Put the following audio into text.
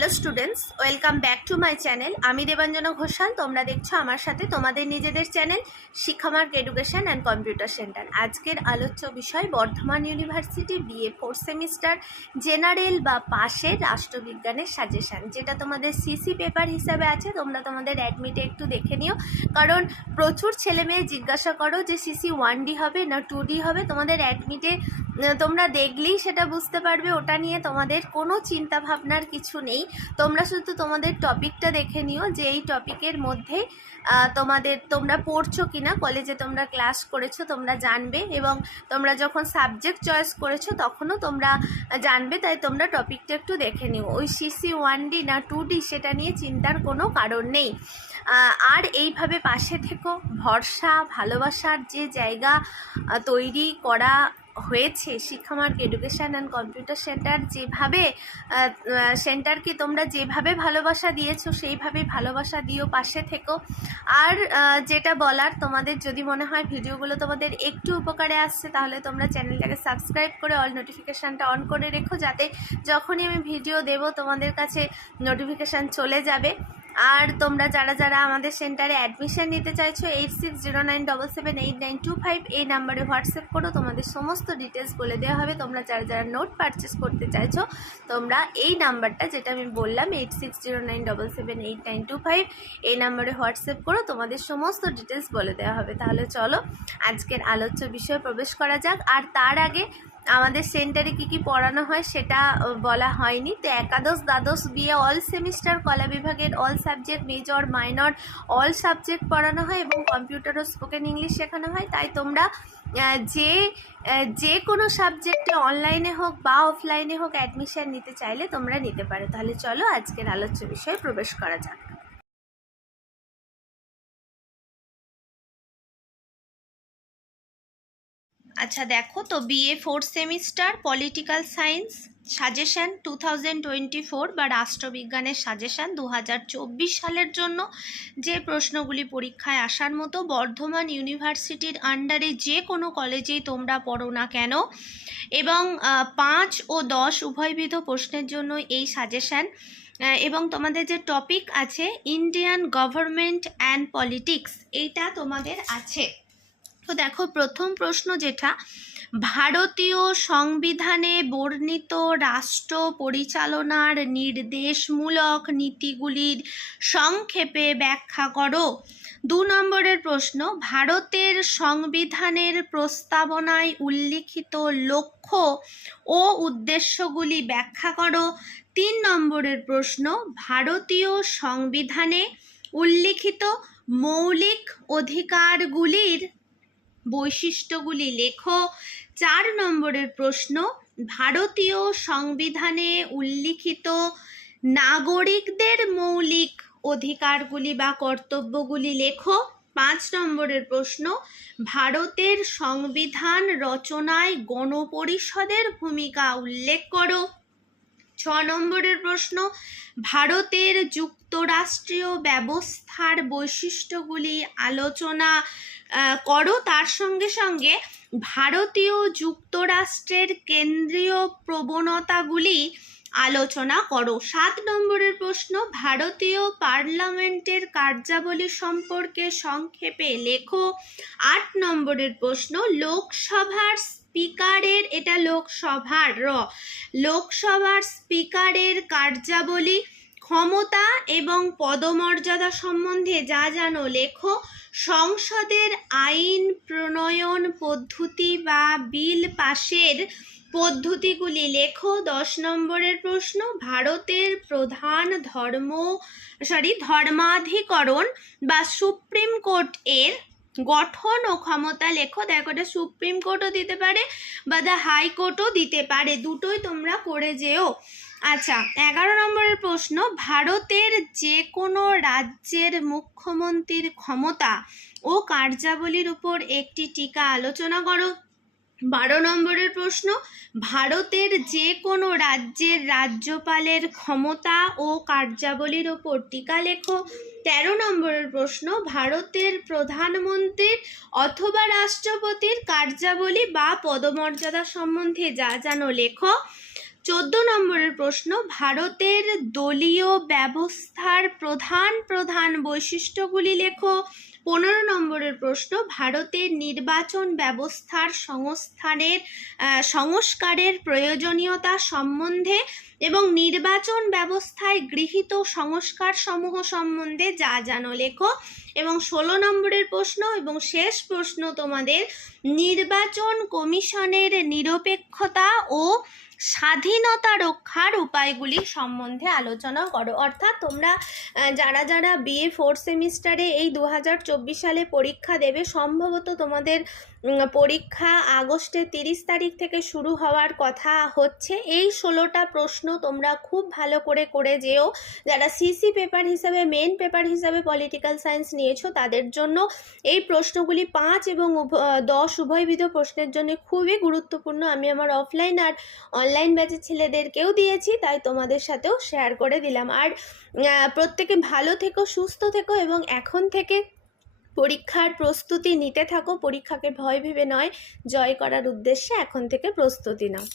Hello students, welcome back to my channel. আমি দেবাঞ্জনা ঘোষাল। তোমরা দেখছো আমার সাথে তোমাদের নিজেদের channel Shikshamarg education and computer centre. আজকের আলোচ্য বিষয় Bardhaman university BA 4th semester general বা পাশের রাষ্ট্রবিজ্ঞানের সাজেশান, যেটা তোমাদের সিসি পেপার হিসাবে আছে। তোমরা তোমাদের অ্যাডমিটে একটু দেখে নিও, কারণ প্রচুর ছেলেমেয়ে জিজ্ঞাসা করো যে সিসি 1D হবে না 2D হবে। তোমাদের অ্যাডমিটে তোমরা দেখলেই সেটা বুঝতে পারবে। ওটা নিয়ে তোমাদের কোনো চিন্তা ভাবনার কিছু নেই। তোমরা শুধু তোমাদের টপিকটা দেখে নিও যে এই টপিকের মধ্যে তোমরা পড়ছো কিনা, কলেজে তোমরা ক্লাস করেছো তোমরা জানবে, এবং তোমরা যখন সাবজেক্ট চয়েস করেছো তখনও তোমরা জানবে। তাই তোমরা টপিকটা একটু দেখে নিও। ওই সিসি 1D না 2D সেটা নিয়ে চিন্তার কোনো কারণ নেই। আর এইভাবে পাশে থেকো। ভরসা ভালোবাসার যে জায়গা তৈরি করা হয়েছে Shikshamarg education and computer centre, যেভাবে সেন্টারকে তোমরা যেভাবে ভালোবাসা দিয়েছো সেইভাবে ভালোবাসা দিও, পাশে থেকো। আর যেটা বলার, তোমাদের যদি মনে হয় ভিডিওগুলো তোমাদের একটু উপকারে আসছে, তাহলে তোমরা চ্যানেলটাকে সাবস্ক্রাইব করে অল নোটিফিকেশানটা অন করে রেখো, যাতে যখনই আমি ভিডিও দেব তোমাদের কাছে নোটিফিকেশান চলে যাবে। আর তোমরা যারা যারা আমাদের সেন্টারে অ্যাডমিশন নিতে চাইছো 8609778925 এই নাম্বারে হোয়াটসঅ্যাপ করো। তোমাদের সমস্ত ডিটেলস বলে দেওয়া হবে। তোমরা যারা যারা নোট পারচেস করতে চাইছো তোমরা এই নাম্বারটা যেটা আমি বললাম 8609778925 এই নাম্বারে হোয়াটসঅ্যাপ করো। তোমাদের সমস্ত ডিটেলস বলে দেওয়া হবে। তাহলে চলো আজকের আলোচ্য বিষয়ে প্রবেশ করা যাক। আর তার আগে আমাদের সেন্টারে কি কি পড়ানো হয় সেটা বলা হয়নি। তো একাদশ দ্বাদশ বিএ অল সেমিস্টার কলা বিভাগের all subject major minor all subject পড়ানো হয়, এবং কম্পিউটার ও স্পোকেন ইংলিশ শেখানো হয়। তাই তোমরা যে কোনো সাবজেক্টে অনলাইনে হোক বা অফলাইনে হোক অ্যাডমিশন নিতে চাইলে তোমরা নিতে পারো। তাহলে চলো আজকের আলোচ্য বিষয়ে প্রবেশ করা যাক। আচ্ছা দেখো, তো BA 4th semester political science suggestion 2024 বা রাষ্ট্রবিজ্ঞানের সাজেশান 2024 সালের জন্য যে প্রশ্নগুলি পরীক্ষায় আসার মতো, বর্ধমান ইউনিভার্সিটির আন্ডারে যে কোনো কলেজেই তোমরা পড়ো না কেন, এবং 5 ও 10 উভয়বিধ প্রশ্নের জন্য এই সাজেশান। এবং তোমাদের যে টপিক আছে ইন্ডিয়ান গভর্নমেন্ট অ্যান্ড পলিটিক্স, এইটা তোমাদের আছে। তো দেখো, প্রথম প্রশ্ন যেটা, ভারতীয় সংবিধানে বর্ণিত রাষ্ট্র পরিচালনার নির্দেশমূলক নীতিগুলির সংক্ষেপে ব্যাখ্যা করো। 2 নম্বরের প্রশ্ন, ভারতের সংবিধানের প্রস্তাবনায় উল্লিখিত লক্ষ্য ও উদ্দেশ্যগুলি ব্যাখ্যা করো। 3 নম্বরের প্রশ্ন, ভারতীয় সংবিধানে উল্লিখিত মৌলিক অধিকারগুলির বৈশিষ্ট্যগুলি লেখো। 4 নম্বরের প্রশ্ন, ভারতীয় সংবিধানে উল্লিখিত নাগরিকদের মৌলিক অধিকারগুলি বা কর্তব্যগুলি লেখো। 5 নম্বরের প্রশ্ন, ভারতের সংবিধান রচনায় গণপরিষদের ভূমিকা উল্লেখ করো। 6 নম্বরের প্রশ্ন, ভারতের যুক্তরাষ্ট্রীয় ব্যবস্থার বৈশিষ্ট্যগুলি আলোচনা করো। তার সঙ্গে সঙ্গে ভারতীয় যুক্তরাষ্ট্রের কেন্দ্রীয় প্রবণতাগুলি আলোচনা করো। 7 নম্বরের প্রশ্ন, ভারতীয় পার্লামেন্টের কার্যাবলী সম্পর্কে সংক্ষেপে লেখো। 8 নম্বরের প্রশ্ন, লোকসভার স্পিকারের, এটা লোকসভার স্পিকারের কার্যাবলী, ক্ষমতা এবং পদমর্যাদা সম্বন্ধে যা জানো লেখো। সংসদের আইন প্রণয়ন পদ্ধতি বা বিল পাশের পদ্ধতিগুলি লেখো। 10 নম্বরের প্রশ্ন, ভারতের প্রধান ধর্মাধিকরণ বা সুপ্রিম কোর্ট এর গঠন ও ক্ষমতা লেখো। দেখো, এটা সুপ্রিম কোর্টও দিতে পারে বা দ্য হাইকোর্টও দিতে পারে, দুটোই তোমরা করে যেও। আচ্ছা, 11 নম্বরের প্রশ্ন, ভারতের যে কোনো রাজ্যের মুখ্যমন্ত্রীর ক্ষমতা ও কার্যাবলীর উপর একটি টিকা আলোচনা করো। 12 নম্বরের প্রশ্ন, ভারতের যে কোনো রাজ্যের রাজ্যপালের ক্ষমতা ও কার্যাবলীর উপর টিকা লেখো। 13 নম্বরের প্রশ্ন, ভারতের প্রধানমন্ত্রীর অথবা রাষ্ট্রপতির কার্যাবলী বা পদমর্যাদা সম্বন্ধে যা জানো লেখো। 14 নম্বরের প্রশ্ন, ভারতের দলীয় ব্যবস্থার প্রধান প্রধান বৈশিষ্ট্যগুলি লেখো। 15 নম্বরের প্রশ্ন, ভারতের নির্বাচন ব্যবস্থার সংস্কারের প্রয়োজনীয়তা সম্বন্ধে এবং নির্বাচন ব্যবস্থায় গৃহীত সংস্কার সমূহ সম্বন্ধে যা জানো লেখো। এবং 16 নম্বরের প্রশ্ন এবং শেষ প্রশ্ন তোমাদের, নির্বাচন কমিশনের নিরপেক্ষতা ও স্বাধীনতা রক্ষার উপায়গুলি সম্বন্ধে আলোচনা করো। অর্থাৎ তোমরা যারা যারা বিএ 4th সেমিস্টারে এই 2024 সালে পরীক্ষা দেবে, সম্ভবত তোমাদের পরীক্ষা আগস্টের 30 তারিখ থেকে শুরু হওয়ার কথা হচ্ছে। এই 16টা প্রশ্ন তোমরা খুব ভালো করে যেও। যারা সিসি পেপার হিসাবে, মেন পেপার হিসাবে পলিটিক্যাল সায়েন্স নিয়েছো তাদের জন্য এই প্রশ্নগুলি 5 এবং 10 উভয়বিধ প্রশ্নের জন্য খুবই গুরুত্বপূর্ণ। আমি আমার অফলাইন আর অনলাইন ব্যাচের ছেলেদেরকেও দিয়েছি, তাই তোমাদের সাথেও শেয়ার করে দিলাম। আর প্রত্যেকে ভালো থেকো, সুস্থ থেকো এবং এখন থেকে পরীক্ষার প্রস্তুতি নিতে থাকো। পরীক্ষাকে ভয় ভেবে নয়, জয় করার উদ্দেশ্যে এখন থেকে প্রস্তুতি নাও।